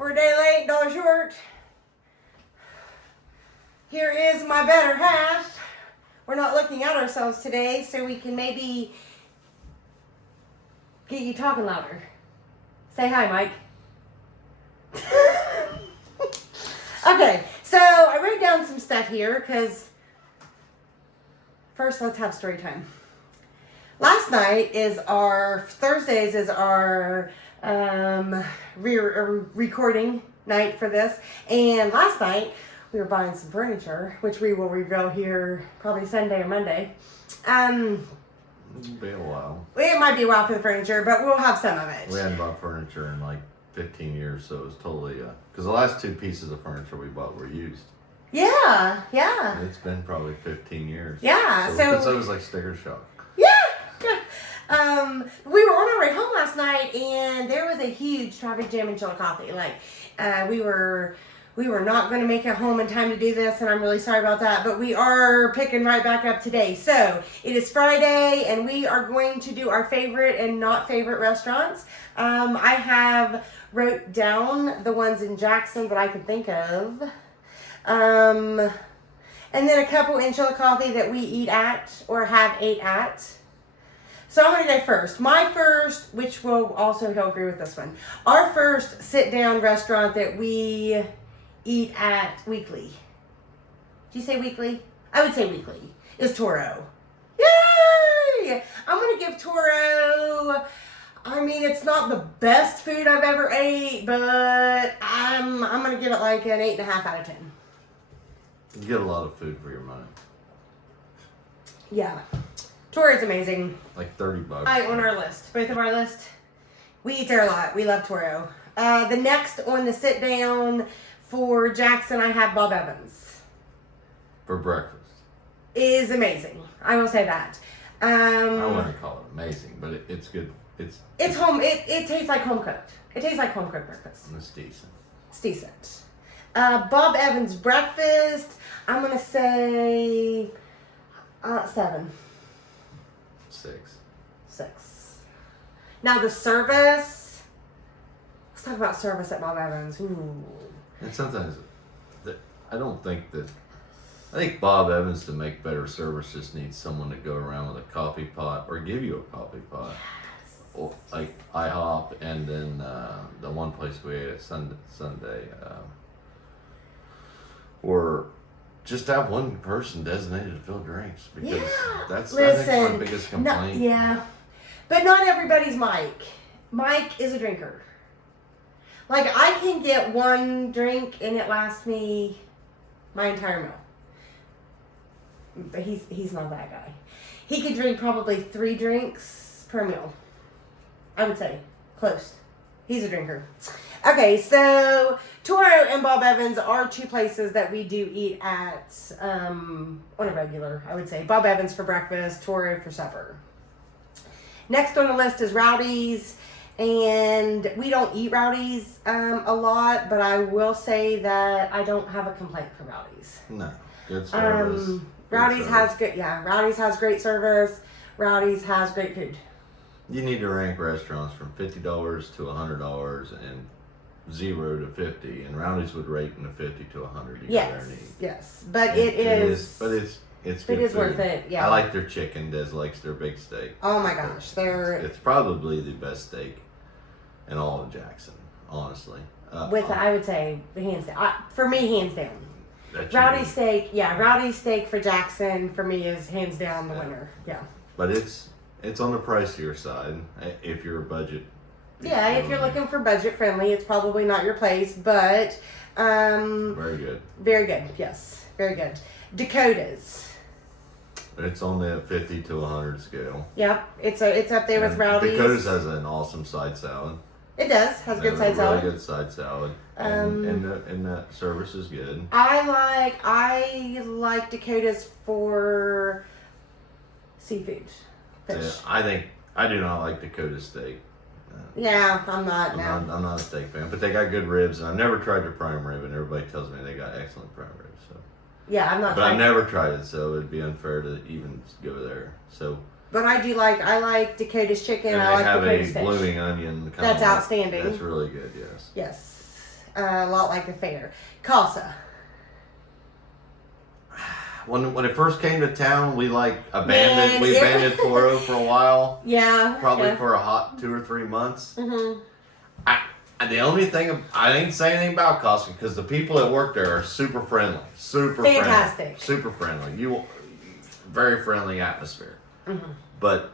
We're a day late, dollar short. Here is my better half. We're not looking at ourselves today, so we can maybe get you talking louder. Say hi, Mike. Okay, so I wrote down some stuff here because first let's have story time. Last night is our, Thursdays is our recording night for this. And last night we were buying some furniture, which we will reveal here probably Sunday or Monday. It'll be a while. It might be a while for the furniture, but we'll have some of it. We hadn't bought furniture in like 15 years, so it was totally, because the last two pieces of furniture we bought were used. Yeah. It's been probably 15 years. Yeah, so it was like sticker shock. We were on our way home last night, and there was a huge traffic jam in Chillicothe. We were not going to make it home in time to do this, and I'm really sorry about that, but we are picking right back up today. So it is Friday, and we are going to do our favorite and not favorite restaurants. I have wrote down the ones in Jackson that I could think of, and then a couple in Chillicothe that we eat at or have ate at. So I'm going to go first. My first, which will also he'll agree with this one. Our first sit-down restaurant that we eat at weekly. Did you say weekly? I would say weekly. Is Toro. Yay! I'm going to give Toro, I mean, it's not the best food I've ever ate, but I'm going to give it like an 8.5 out of 10. You get a lot of food for your money. Yeah. Toro is amazing. Like $30. Right on our list. Both of our list. We eat there a lot. We love Toro. The next on the sit down for Jackson, I have Bob Evans. For breakfast. Is amazing. I will say that. I wouldn't call it amazing, but it's good. It's home. It tastes like home cooked. It tastes like home cooked breakfast. It's decent. It's decent. Bob Evans breakfast, I'm going to say 7. 6. Now the service. Let's talk about service at Bob Evans. Ooh. And sometimes, I think Bob Evans, to make better service, just needs someone to go around with a coffee pot or give you a coffee pot. Yes. Or like IHOP, and then the one place we ate at Sunday, or just have one person designated to fill drinks, because that's I think my biggest complaint. But not everybody's Mike. Mike is a drinker. Like, I can get one drink and it lasts me my entire meal. But he's not that guy. He could drink probably 3 drinks per meal. I would say. Close. He's a drinker. Okay, so Toro and Bob Evans are 2 places that we do eat at on a regular, I would say. Bob Evans for breakfast, Toro for supper. Next on the list is Rowdy's, and we don't eat Rowdy's a lot, but I will say that I don't have a complaint for Rowdy's. No, good service. Rowdy's has Rowdy's has great service. Rowdy's has great food. You need to rank restaurants from $50 to $100 and 0 to 50, and Rowdy's would rate in the 50 to 100. You go there and eat. Yes, but it is. But it's good. It is food. worth it. Yeah. I like their chicken. Des likes their big steak. Oh my gosh, it's probably the best steak in all of Jackson, honestly. I would say hands down. For me, hands down. Rowdy's steak for Jackson for me is hands down the winner. Yeah. But it's on the pricier side if you're a budget. Yeah, if you're looking for budget friendly, it's probably not your place, but very good. Very good. Yes, very good. Dakota's. It's on the 50 to 100 scale. Yep, it's up there with Rowdy's. Dakota's has an awesome side salad. It does. Has good side salad. Really good side salad. And the service is good. I like Dakota's for seafood. Fish. Yeah, I do not like Dakota steak. Yeah, I'm not now. I'm not a steak fan, but they got good ribs, and I've never tried their prime rib, and everybody tells me they got excellent prime ribs. So. Yeah, I'm not. But I've never tried it, so it'd be unfair to even go there. So. But I like Dakota's chicken. And I like Dakota's fish. They have a blooming onion. That's outstanding. That's really good. Yes. Yes. a lot like the fair. Casa. When it first came to town, we abandoned Toro for a while. Yeah. Probably for a hot 2 or 3 months. Mm-hmm. The only thing, I didn't say anything about Costco because the people that work there are super friendly. Fantastic. Super friendly. Very friendly atmosphere. Mm-hmm. But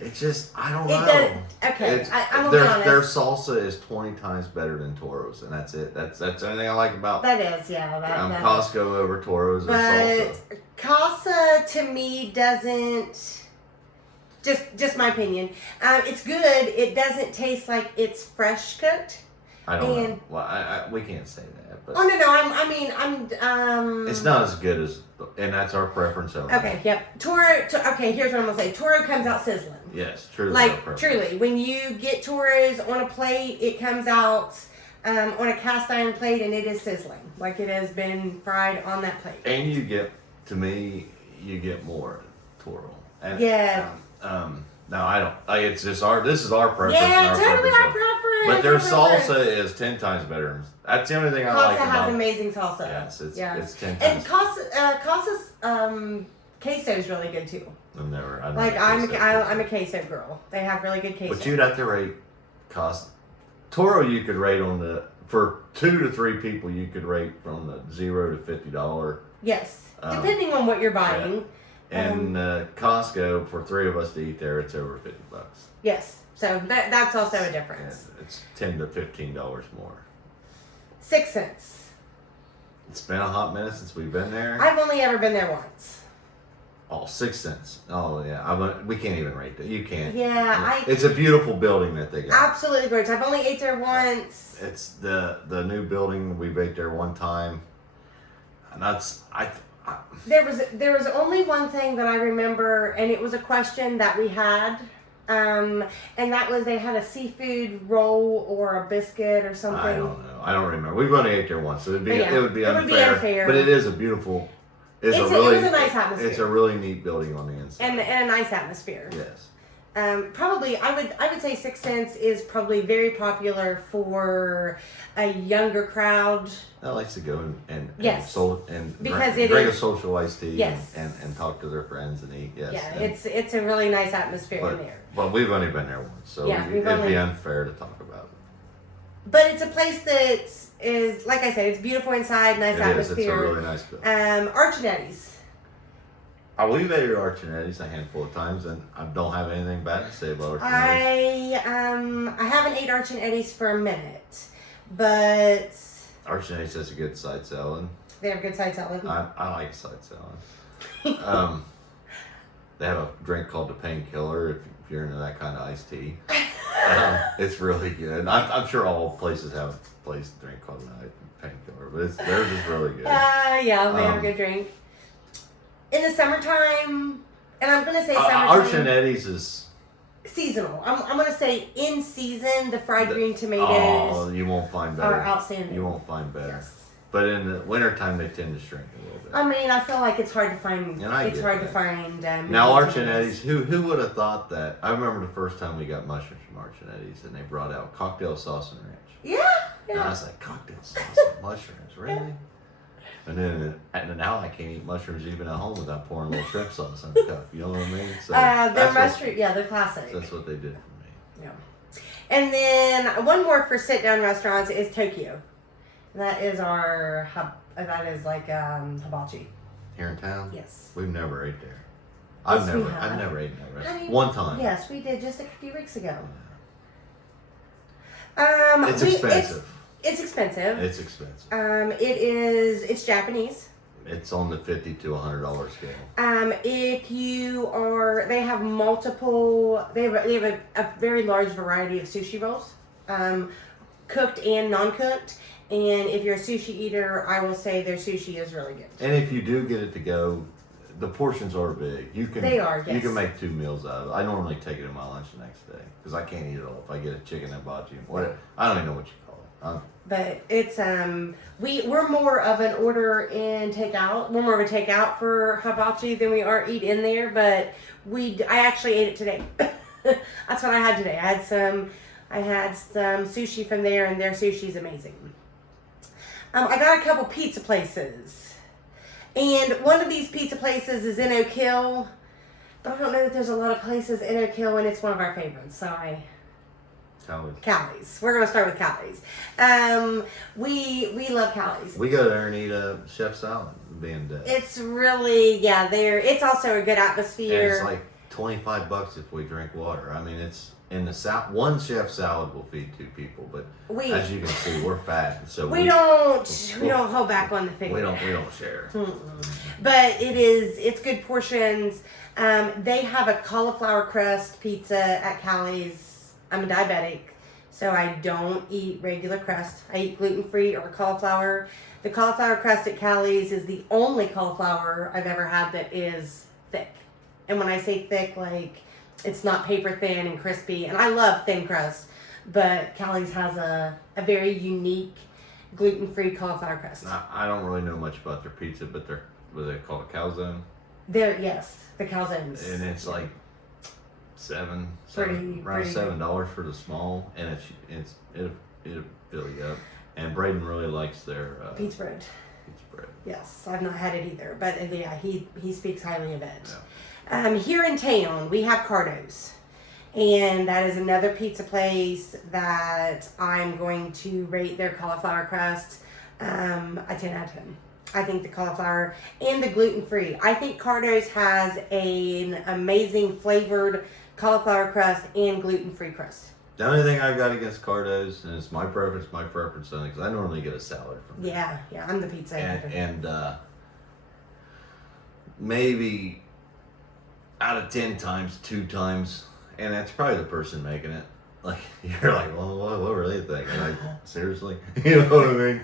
it's just, I don't know. Okay, I'm their, be honest. their salsa is 20 times better than Toro's, and that's it. That's the only thing I like about That is, yeah. Costco over Toro's or salsa. But Casa to me doesn't. Just my opinion. It's good. It doesn't taste like it's fresh cooked. I don't know. Well, we can't say that. But oh no! I'm. It's not as good as, and that's our preference. Okay. Yep. Toro. Okay. Here's what I'm gonna say. Toro comes out sizzling. Yes, truly. Like truly, when you get Toros on a plate, it comes out on a cast iron plate, and it is sizzling, like it has been fried on that plate. And you get more Toro. And, yeah. No, I don't. This is our preference. Yeah, totally our preference. preference. But their salsa is 10 times better. That's the only thing I like about it. Casa has amazing salsa. Yes, it's 10 times. And Casa's queso is really good too. I'm a queso girl. They have really good queso. But you'd have to rate Casa. Toro, you could rate for 2 to 3 people. You could rate from the $0 to $50. Yes, depending on what you're buying. Yeah. And Costco, for 3 of us to eat there, it's over $50. Yes, so that's also a difference. Yeah, it's $10 to $15 more. 6 cents. It's been a hot minute since we've been there. I've only ever been there once. Oh, 6 cents. Oh yeah, we can't even rate that. You can't. Yeah, It's a beautiful building that they got. Absolutely gorgeous. I've only ate there once. It's the new building. We ate there one time, and There was only one thing that I remember, and it was a question that we had, and that was they had a seafood roll or a biscuit or something. I don't know. I don't remember. We've only ate there once, so it would be unfair. But it is a beautiful. It was a nice atmosphere. It's a really neat building on the inside, and a nice atmosphere. Yes. Probably, I would say 6 cents is probably very popular for a younger crowd that likes to go and drink a social iced tea. Yes. and talk to their friends and eat. Yes. Yeah, it's a really nice atmosphere in there. But we've only been there once, so it'd be unfair to talk about it. But it's a place that is, like I said, it's beautiful inside, nice atmosphere. It's a really nice building. Archinetti's. We've ate at Archinetti's a handful of times, and I don't have anything bad to say about Archinetti's. I haven't ate Archinetti's for a minute, but Archinetti's has a good side salad. They have good side salad. I like side salad. They have a drink called the Painkiller if you're into that kind of iced tea. It's really good. I'm sure all places have a drink called the Painkiller, but theirs is really good. Yeah, they have a good drink. In the summertime, and I'm going to say summertime. Archinetti's is seasonal. I'm going to say in season, the fried green tomatoes. Oh, you won't find better. Are outstanding. You won't find better. Yes. But in the wintertime, they tend to shrink a little bit. I mean, I feel like it's hard to find. Now, Archinetti's, who would have thought that? I remember the first time we got mushrooms from Archinetti's, and they brought out cocktail sauce and ranch. Yeah. And I was like, cocktail sauce and mushrooms, really? And then now I can't eat mushrooms even at home without pouring a little shrimp sauce on the cup. You know what I mean? So they're classic. That's what they did for me. Yeah. And then one more for sit down restaurants is Tokyo. That is hibachi. Here in town? Yes. We've never ate there. I've never eaten that restaurant. One time. Yes, we did just a few weeks ago. It's expensive. It's expensive. It's expensive. It's Japanese. It's on the $50 to $100 scale. They have multiple. They have a very large variety of sushi rolls, cooked and non-cooked. And if you're a sushi eater, I will say their sushi is really good. And if you do get it to go, the portions are big. They are. Yes. You can make 2 meals out of it. I normally take it in my lunch the next day because I can't eat it all. If I get a chicken hibachi, whatever, I don't even know what you call it. But it's we're more of an order in takeout. We're more of a takeout for hibachi than we are eat in there. But I actually ate it today. That's what I had today. I had some I had some sushi from there, and their sushi's amazing. I got a couple pizza places. And one of these pizza places is in Oak Hill. But I don't know that there's a lot of places in Oak Hill, and it's one of our favorites. So Callie's. We're gonna start with Callie's. We love Callie's. We go there and eat a chef salad. Being dead. It's really there. It's also a good atmosphere. And it's like $25 if we drink water. I mean, it's in the south. One chef salad will feed 2 people, but as you can see, we're fat, so we don't hold back on the food. We don't share. But it's good portions. They have a cauliflower crust pizza at Callie's. I'm a diabetic, so I don't eat regular crust. I eat gluten-free or cauliflower. The cauliflower crust at Callie's is the only cauliflower I've ever had that is thick. And when I say thick, like, it's not paper thin and crispy. And I love thin crust, but Callie's has a very unique gluten-free cauliflower crust. I don't really know much about their pizza, but what they call it, calzone? Yes, the calzones. And it's like around pretty $7 for the small, and it'll fill you up. And Braden really likes their pizza bread. Yes, I've not had it either, but he speaks highly of it. Yeah. Here in town, we have Cardo's, and that is another pizza place that I'm going to rate their cauliflower crust a 10 out of 10. I think the cauliflower and the gluten-free. I think Cardo's has an amazing flavored cauliflower crust and gluten-free crust. The only thing I've got against Cardo's, and it's my preference only, because I normally get a salad from them. Yeah, I'm the pizza eater. And maybe out of 10 times, 2 times, and that's probably the person making it. Like, you're like, well, what were they thinking? Like, seriously? You know what I mean?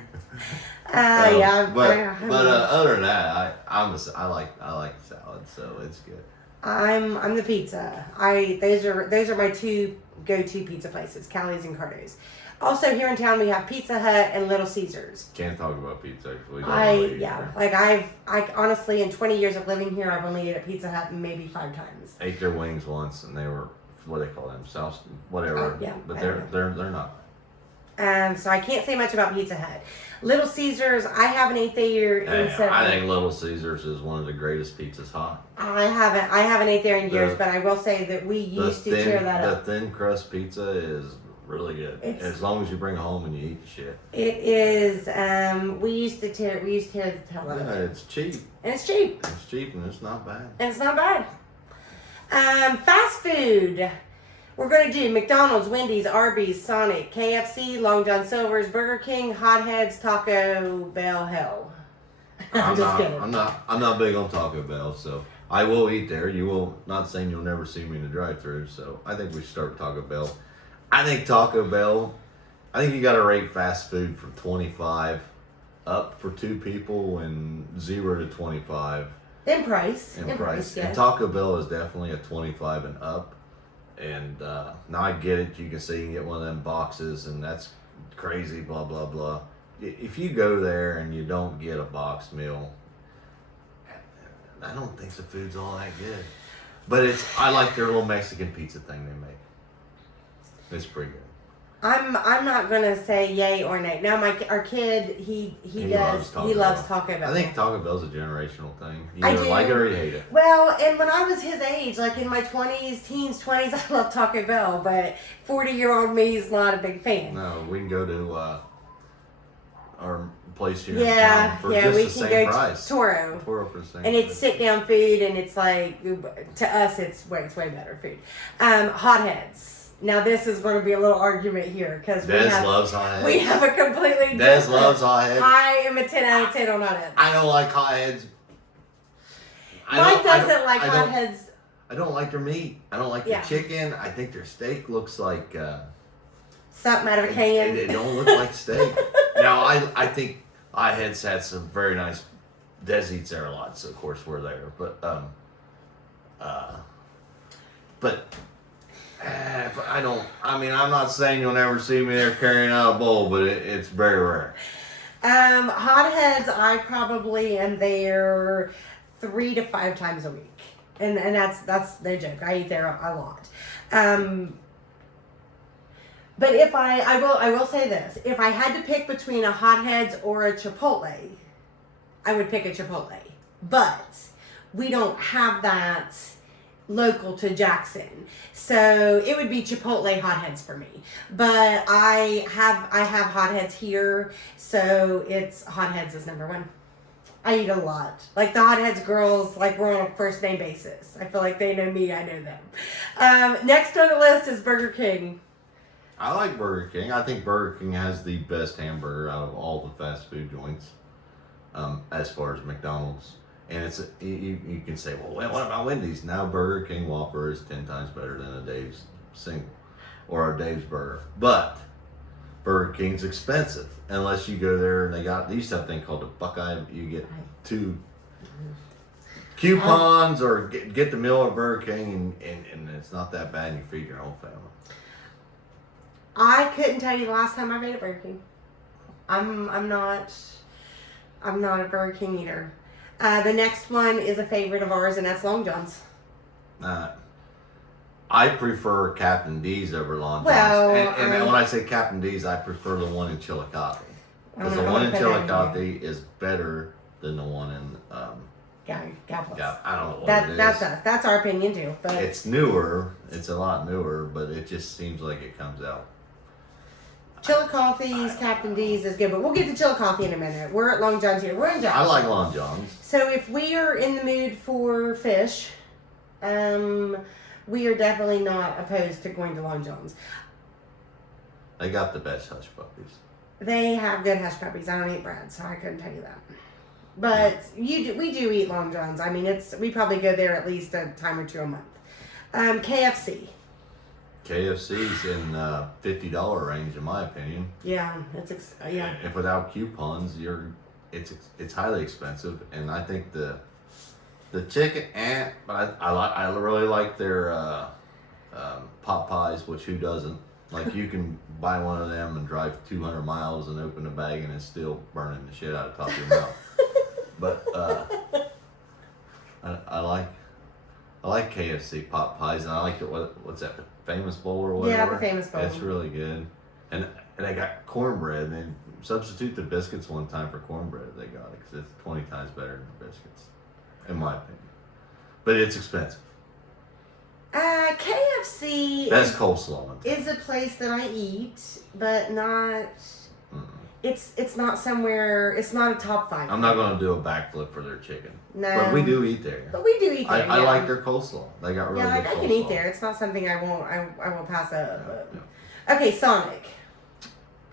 But other than that, I like salad, so it's good. I'm the pizza. Those are my 2 go-to pizza places, Callie's and Cardo's. Also here in town we have Pizza Hut and Little Caesars. Can't talk about pizza. I honestly in 20 years of living here I've only ate at Pizza Hut maybe 5 times. Ate their wings once and they were, what do they call them, sauce, whatever. But they're not. So I can't say much about Pizza Hut. Little Caesars, I haven't ate there in 7. I think Little Caesars is one of the greatest pizzas hot. I haven't ate there in years, but I will say that we used to tear that up. The thin crust pizza is really good. As long as you bring it home and you eat the shit. It is. We used to tear the hell out of it. It's cheap. And it's cheap. It's cheap and it's not bad. Fast food. We're going to do McDonald's, Wendy's, Arby's, Sonic, KFC, Long John Silver's, Burger King, Hotheads, Taco Bell, hell. I'm just kidding. I'm not big on Taco Bell, so I will eat there. You will, not saying you'll never see me in the drive-thru, so I think we should start with Taco Bell. I think Taco Bell, you got to rate fast food from 25 up for 2 people and 0 to 25. In price. Yeah. And Taco Bell is definitely a 25 and up. And now I get it. You can say you can get one of them boxes, and that's crazy, blah, blah, blah. If you go there and you don't get a box meal, I don't think the food's all that good. But I like their little Mexican pizza thing they make. It's pretty good. I'm not gonna say yay or nay. Now our kid he loves Taco Bell. I think Taco Bell's a generational thing. You either like it or you hate it. Well, and when I was his age, like in my teens, 20s, I loved Taco Bell, but 40-year-old me is not a big fan. No, we can go to our place here in town for just the same price. Toro for the same and it's sit down food, and it's like, to us it's way better food. Hotheads. Now this is going to be a little argument here because Dez loves hotheads. We have a completely Dez loves hotheads. I am a 10 out of 10 on hotheads. I don't like hotheads. Mike doesn't like hotheads. I don't like their meat. I don't like their chicken. I think their steak looks like something out of a can. It don't look like steak. Now I think hotheads had some very nice. Dez eats there a lot, so of course we're there. But I'm not saying you'll never see me there carrying out a bowl, but it's very rare. Hotheads, I probably am there 3 to 5 times a week. And that's no joke. I eat there a lot. But if I will say this: if I had to pick between a Hot Heads or a Chipotle, I would pick a Chipotle. But we don't have that local to Jackson, so it would be Chipotle Hot Heads for me. But I have Hot Heads here, so it's Hot Heads is number one. I eat a lot. Like the Hot Heads girls, like we're on a first name basis. I feel like they know me, I know them. Next on the list is Burger King. I like Burger King. I think Burger King has the best hamburger out of all the fast food joints, as far as McDonald's. And it's you can say, well, what about Wendy's? Now Burger King Whopper is 10 times better than a Dave's single or a Dave's burger. But Burger King's expensive unless you go there and they used to have a thing called a Buckeye. You get 2 coupons or get the meal at Burger King and it's not that bad and you feed your whole family. I couldn't tell you the last time I ate at Burger King. I'm not a Burger King eater. The next one is a favorite of ours, and that's Long John's. I prefer Captain D's over Long John's. Well, and when I say Captain D's, I prefer the one in Chillicothe. Because the one in Chillicothe is better than the one in Galveston. Yeah, I don't know what it is. That's us. That's our opinion too. But it's newer. It's a lot newer, but it just seems like it comes out. Chillicothe's, Captain D's is good, but we'll get to Chillicothe in a minute. We're at Long John's here. We're in Jackson. I like Long John's. So if we are in the mood for fish, we are definitely not opposed to going to Long John's. They got the best hush puppies. They have good hush puppies. I don't eat bread, so I couldn't tell you that. But we do eat Long John's. I mean, we probably go there at least a time or two a month. KFC. KFC's in $50 range, in my opinion. Yeah, yeah. If without coupons, it's highly expensive, and I think the chicken but I really like their pot pies, which who doesn't? Like you can buy one of them and drive 200 miles and open a bag and it's still burning the shit out of the top of your mouth. But I like KFC pot pies, and I like what's that, Famous Bowl or whatever? Yeah, the Famous Bowl. It's really good. And they got cornbread, and they substitute the biscuits one time for cornbread. They got it because it's 20 times better than the biscuits, in my opinion. But it's expensive. KFC Best coleslaw is a place that I eat, but not. It's not somewhere. It's not a top 5. I'm not going to do a backflip for their chicken. No, but we do eat there. But we do eat there. I like their coleslaw. They got really good coleslaw. I can eat there. It's not something I won't. I will pass up. Yeah. Okay, Sonic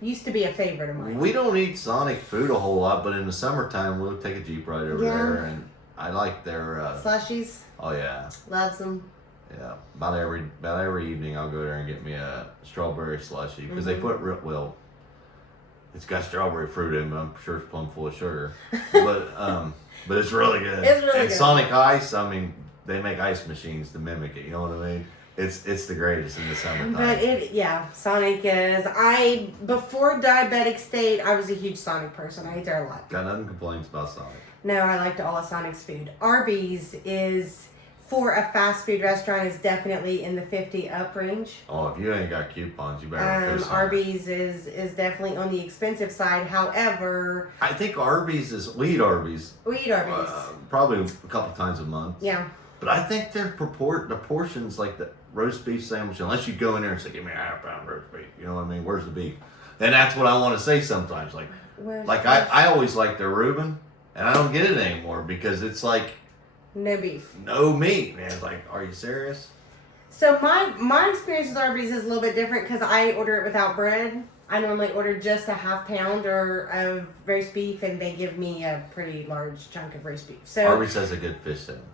used to be a favorite of mine. We don't eat Sonic food a whole lot, but in the summertime we'll take a Jeep ride over there, and I like their slushies. Oh yeah, loves them. Yeah, about every evening I'll go there and get me a strawberry slushie because they put it's got strawberry fruit in it, but I'm sure it's plumb full of sugar. But it's really good. It's really good. Sonic Ice, I mean, they make ice machines to mimic it. You know what I mean? It's the greatest in the summertime. But Sonic is. Before diabetic state, I was a huge Sonic person. I ate there a lot. Got nothing complaints about Sonic. No, I liked all of Sonic's food. Arby's is, for a fast food restaurant, is definitely in the 50 up range. Oh, if you ain't got coupons, you better go Arby's is definitely on the expensive side. However, I think we eat Arby's. We eat Arby's. Probably a couple times a month. Yeah. But I think the portions, like the roast beef sandwich, unless you go in there and say, give me a half-pound roast beef. You know what I mean? Where's the beef? And that's what I want to say sometimes. I always like their Reuben, and I don't get it anymore because it's like, no beef. No meat, man. It's like, are you serious? So my experience with Arby's is a little bit different because I order it without bread. I normally order just a half-pound of roast beef, and they give me a pretty large chunk of roast beef. So Arby's has a good fish sandwich.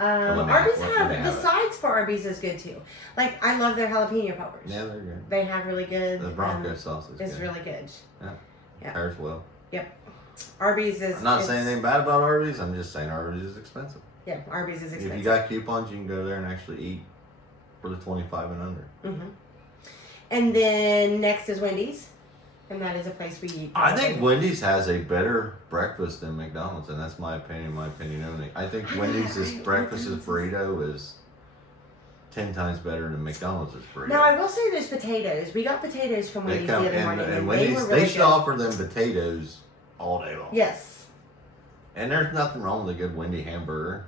Arby's the sides for Arby's is good too. Like, I love their jalapeno peppers. Yeah, they're good. They have really good. The Bronco sauce is good. Really good. Yeah. Pairs well. Yep. Arby's is. I'm not saying anything bad about Arby's. I'm just saying Arby's is expensive. Yeah, Arby's is expensive. If you got coupons, you can go there and actually eat for the 25 and under. Mm-hmm. And then next is Wendy's, and that is a place we eat. I think Wendy's has a better breakfast than McDonald's, and that's my opinion. My opinion only. I think Wendy's' breakfast burrito is 10 times better than McDonald's burrito. Now I will say there's potatoes. We got potatoes from Wendy's the other morning, and Wendy's, they were really they should good. offer them potatoes all day long. Yes. And there's nothing wrong with a good Wendy hamburger.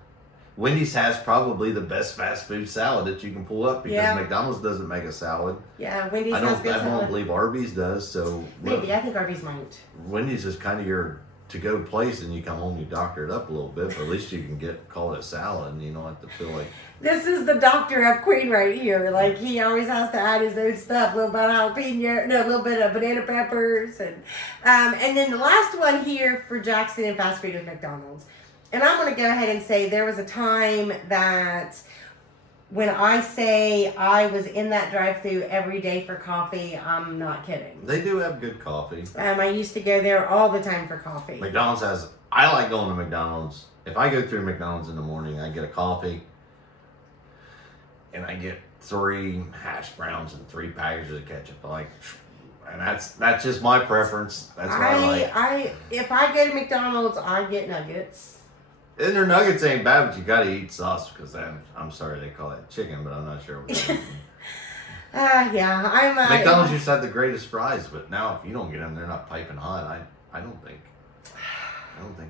Wendy's has probably the best fast food salad that you can pull up because McDonald's doesn't make a salad. Yeah, Wendy's has good salad. I don't believe Arby's does. So maybe I think Arby's might. Wendy's is kind of your to-go place, and you come home, you doctor it up a little bit, but at least you can call it a salad, and you don't have to feel like. This is the doctor of Queen right here. Like, he always has to add his own stuff, a little bit of jalapeno, a little bit of banana peppers, and then the last one here for Jackson and fast food is McDonald's. And I'm going to go ahead and say there was a time that when I say I was in that drive-thru every day for coffee, I'm not kidding. They do have good coffee. I used to go there all the time for coffee. McDonald's I like going to McDonald's. If I go through McDonald's in the morning, I get a coffee, and I get 3 hash browns and 3 packages of ketchup. And that's just my preference. That's what I like. If I go to McDonald's, I get nuggets. And their nuggets ain't bad, but you gotta eat sauce because I'm sorry they call that chicken, but I'm not sure what they're eating. McDonald's used to have the greatest fries, but now if you don't get them, they're not piping hot. I don't think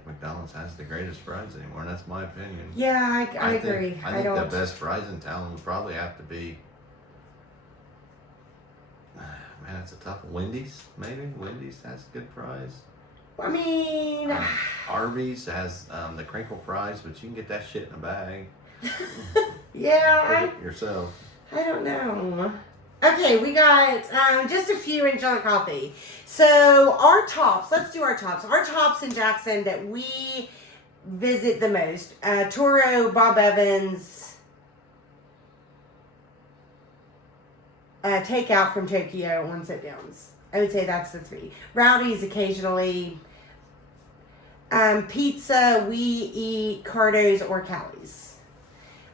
McDonald's has the greatest fries anymore, and that's my opinion. Yeah, I agree. I think the best fries in town would probably have to be. Man, that's a tough one. Wendy's, maybe. Wendy's has good fries. I mean, Arby's has the crinkle fries, but you can get that shit in a bag. Yeah, yourself. I don't know. Okay, we got just a few in John Coffee. So our tops, let's do our tops. Our tops in Jackson that we visit the most. Toro, Bob Evans, takeout from Tokyo on sit downs. I would say that's the 3. Rowdy's occasionally. Pizza, we eat Cardo's or Callie's.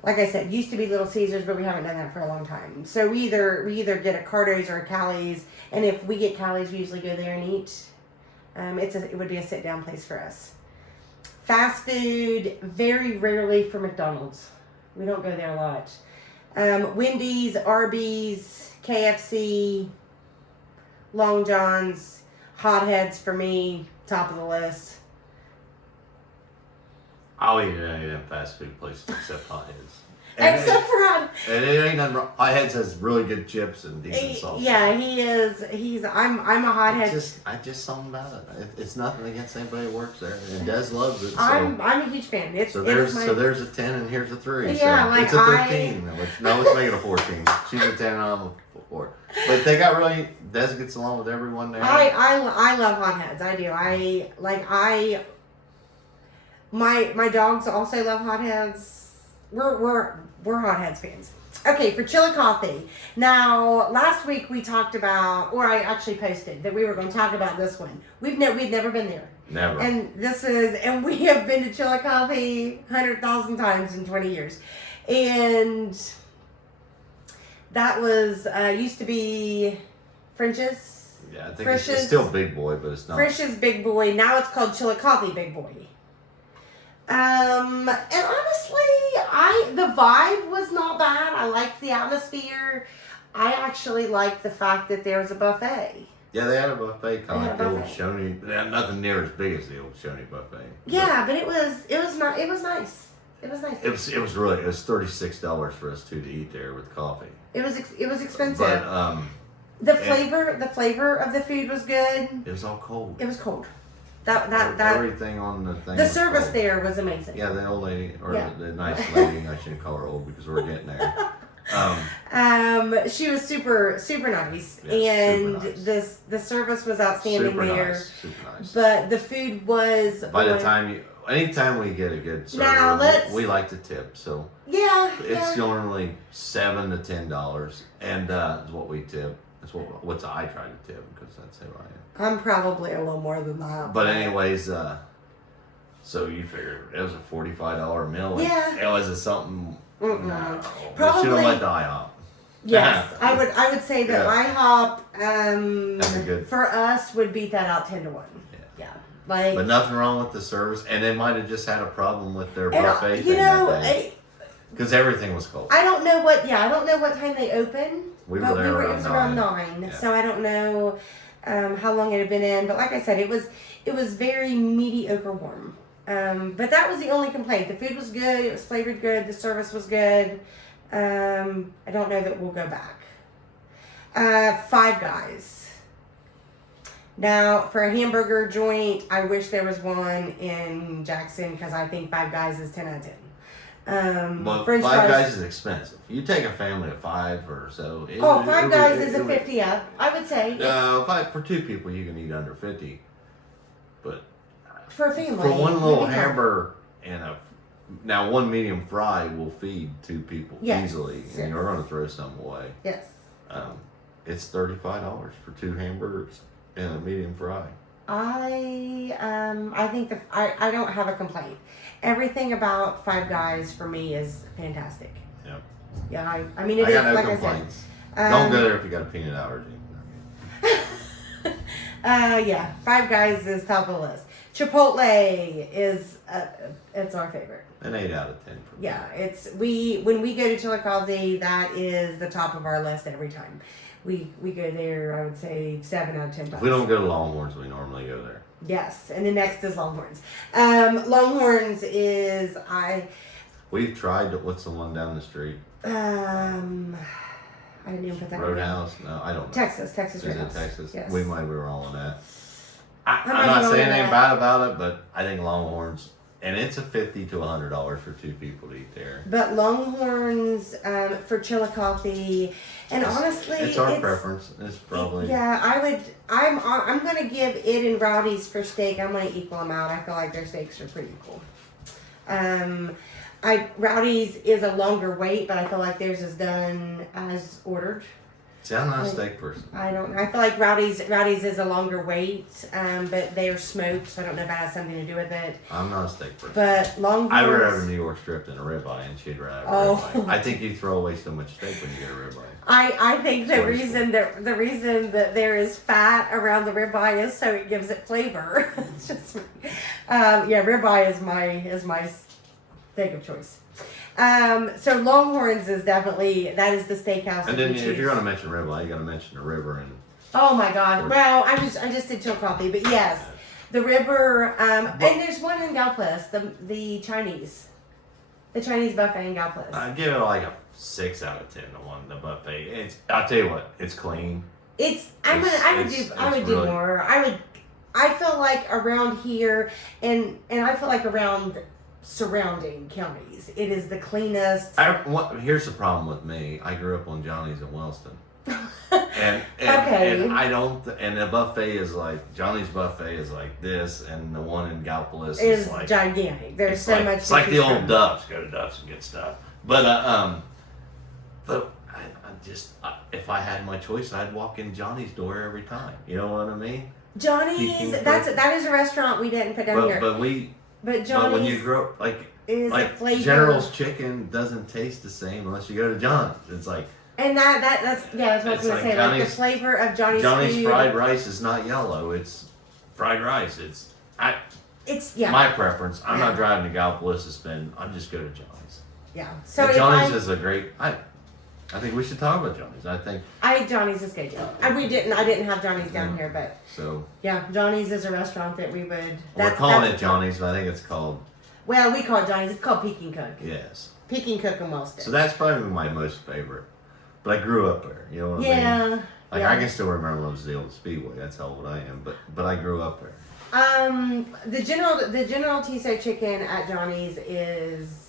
Like I said, used to be Little Caesars, but we haven't done that for a long time. So we either get a Cardo's or a Callie's, and if we get Callie's, we usually go there and eat. It would be a sit down place for us. Fast food, very rarely for McDonald's. We don't go there a lot. Wendy's, Arby's, KFC, Long John's, Hotheads for me, top of the list. I'll eat at any of them fast food places except Hotheads. Except for and it ain't nothing wrong. Hotheads has really good chips and decent sauce. Yeah, he is. I'm a hothead. I just something about it. It's nothing against anybody who works there, and Dez loves it. So. I'm a huge fan. There's a 10 and here's a 3. Yeah, so like it's a 13. Let's make it a 14. She's a 10 and I'm a 4. But they got really Dez gets along with everyone there. I love hotheads. I do. My dogs also love hotheads. We're hotheads fans. Okay, for Chillicothe. Now, last week we talked about, or I actually posted that we were going to talk about this one. We've never been there. Never. And we have been to Chillicothe 100,000 times in 20 years. And that was, used to be French's. Yeah, I think it's still Big Boy, but it's not. Frisch's Big Boy. Now it's called Chillicothe Big Boy. And honestly, the vibe was not bad. I liked the atmosphere. I actually liked the fact that there was a buffet. Yeah, they had a buffet, kind of like the old Shoney. They had nothing near as big as the old Shoney buffet. Yeah, but it was nice. It was nice. It was $36 for us two to eat there with coffee. It was expensive. But the flavor of the food was good. It was all cold. It was cold. Everything on the thing. The service cold. There was amazing. Yeah, the old lady the nice lady. I shouldn't call her old because we're getting there. She was super nice, yeah, and super nice. the service was outstanding super there. Super nice. But the food was. Anytime we get a good server, we like to tip. So it's normally $7 to $10, and is what we tip. That's what I try to tip because that's who I am. I'm probably a little more than that. But anyways, so you figure it was a $45 meal. Yeah. It was something. No, probably. We should have went to IHOP. Yes, I would say that IHOP that's a good for us would beat that out 10 to 1. Yeah. But nothing wrong with the service, and they might have just had a problem with their buffet. Because everything was cold. I don't know what time they opened. We were there it was around 9. Yeah. So I don't know how long it had been in. But like I said, it was very mediocre warm. But that was the only complaint. The food was good. It was flavored good. The service was good. I don't know that we'll go back. Five Guys. Now, for a hamburger joint, I wish there was one in Jackson because I think Five Guys is 10 out of 10. Well, French Five fries, Guys is expensive. You take a family of 5 or so. Five Guys is a 50 up, I would say. For 2 people, you can eat under 50. But For a family. for one little maybe not. hamburger and now one medium fry will feed 2 people Yes, easily, yes. and you're going to throw some away. Yes. It's $35 for 2 hamburgers and a medium fry. I think I don't have a complaint. Everything about Five Guys for me is fantastic. Yep. Yeah, I mean it I is got no like complaints. I said. Don't go there if you got a peanut allergy. Yeah, Five Guys is top of the list. Chipotle is it's our favorite. An 8 out of 10 for me. Yeah, when we go to Chillicothe, that is the top of our list every time. We go there, I would say 7 out of 10 times. If we don't go to Longhorns, we normally go there. Yes, and the next is Longhorns. Longhorns is We've tried. What's the one down the street? I didn't even put that. Roadhouse? No, I don't know. Texas Is it Roadhouse. Texas? Yes. We might be wrong on that. I'm I'm not not saying going anything to bad about it, but I think Longhorns, and it's a $50 to $100 for 2 people to eat there. But Longhorns for Chillicothe, and honestly, It's our preference. It's probably Yeah, I'm gonna give it and Rowdy's for steak. I'm gonna equal them out. I feel like their steaks are pretty equal. Rowdy's is a longer wait, but I feel like theirs is done as ordered. See, I'm not a steak person. I don't know. I feel like Rowdy's is a longer wait, but they are smoked, so I don't know if that has something to do with it. I'm not a steak person. But Longhorns. I'd rather have a New York strip than a ribeye, and she'd rather have a Oh. ribeye. I think you throw away so much steak when you get a ribeye. I think the It's reason that there is fat around the ribeye is so it gives it flavor. It's just ribeye is my steak of choice. So Longhorns is definitely that is the steakhouse. And that then we if choose. you're going to mention ribeye, you got to mention the river and. Oh my God! Or- Well, I just did Chillicothe, but yes, the river. And there's one in Galplis, the Chinese buffet in Galplis. I give it like a 6 out of 10. The buffet. I'll tell you what, it's clean. I would do really- more. I feel like around here, and I feel like around surrounding counties, it is the cleanest. Here's the problem with me. I grew up on Johnny's in Wellston. And Okay. and I don't, and the buffet is like, Johnny's buffet is like this, and the one in Galpolis Is is like gigantic. There's it's so like, much. It's to like the choose old from. Duff's. Go to Duff's and get stuff. But if I had my choice, I'd walk in Johnny's door every time. You know what I mean? Johnny's. Peking That is a restaurant we didn't put down here. But Johnny's when you grow up, is a like flavor. General's chicken doesn't taste the same unless you go to John's. It's like And that's what I was It's going to like say. Like the Johnny's- flavor of Johnny's food. fried rice is not yellow. It's fried rice. It's my preference. I'm not driving to Galpolis to spend. I just go to Johnny's. Yeah. So And if Johnny's is a great. I think we should talk about Johnny's. I think Johnny's is good. I didn't have Johnny's down here, but so. yeah, Johnny's is a restaurant that we would. We're calling it Johnny's, but I think it's called. Well, we call it Johnny's. It's called Peking Cook. Yes. Peking Cook in Wellston. So that's probably my most favorite. But I grew up there. You know what I mean? yeah. Like yeah. I can still remember when it was the old Speedway. That's how old I am. But I grew up there. The general Tiso chicken at Johnny's is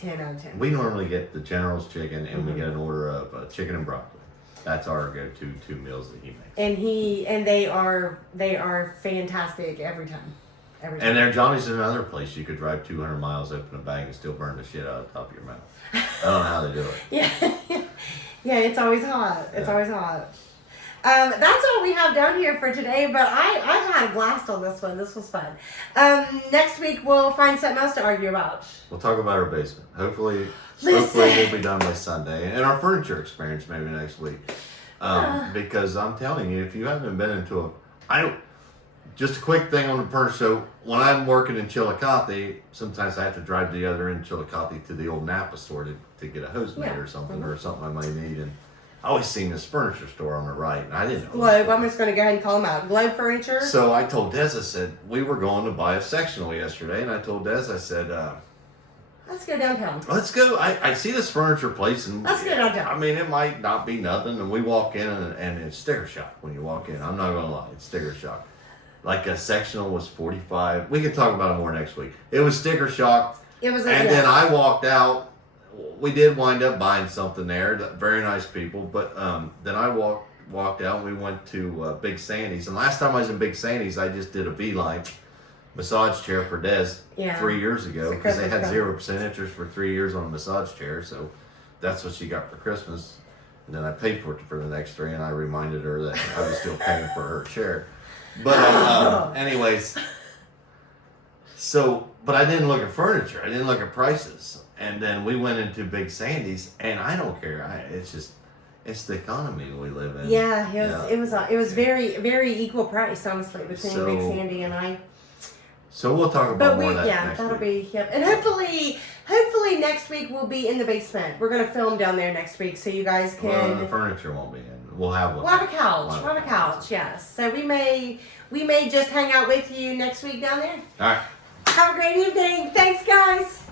10 out of 10. We normally get the General's chicken, and we get an order of chicken and broccoli. That's our go-to 2 meals that he makes. And they are fantastic every time. And there, Johnny's is another place you could drive 200 miles, open a bag, and still burn the shit out of the top of your mouth. I don't know how they do it. Yeah, yeah, it's always hot. It's always hot. That's all we have down here for today, but I've had a blast on this one. This was fun. Next week we'll find something else to argue about. We'll talk about our basement. Hopefully Listen. we'll be done by Sunday, and our furniture experience maybe next week. Because I'm telling you, if you haven't been into Just a quick thing on the furniture. So when I'm working in Chillicothe, sometimes I have to drive to the other end of Chillicothe to the old Napa store to get a hose made or something or something I might need. And I always seen this furniture store on the right, and I didn't know. Globe. I'm just going to go ahead and call them out. Globe Furniture. So I told Dez, I said, we were going to buy a sectional yesterday, and I told Dez, I said, let's go downtown. let's go. I see this furniture place, and Let's go downtown. I mean, it might not be nothing, and we walk in, and it's sticker shock when you walk in. I'm not going to lie, it's sticker shock. Like a sectional was 45. We can talk about it more next week. It was sticker shock. It was, Then I walked out. We did wind up buying something there. Very nice people. But then I walked out. And we went to Big Sandy's. And last time I was in Big Sandy's, I just did a V-line massage chair for Dez 3 years ago because they had 0% interest for 3 years on a massage chair. So that's what she got for Christmas. And then I paid for it for the next 3, and I reminded her that I was still paying for her chair. But anyways, but I didn't look at furniture. I didn't look at prices. And then we went into Big Sandy's, and I don't care. It's the economy we live in. Yeah, it was very, very equal price, honestly, between Big Sandy and I. So we'll talk about more of that next that'll week. be, and hopefully next week we'll be in the basement. We're gonna film down there next week, so you guys can. Well, the furniture won't be in. We'll have one. We'll have a couch. We'll have a couch. Yes. So we may just hang out with you next week down there. All right. Have a great evening. Thanks, guys.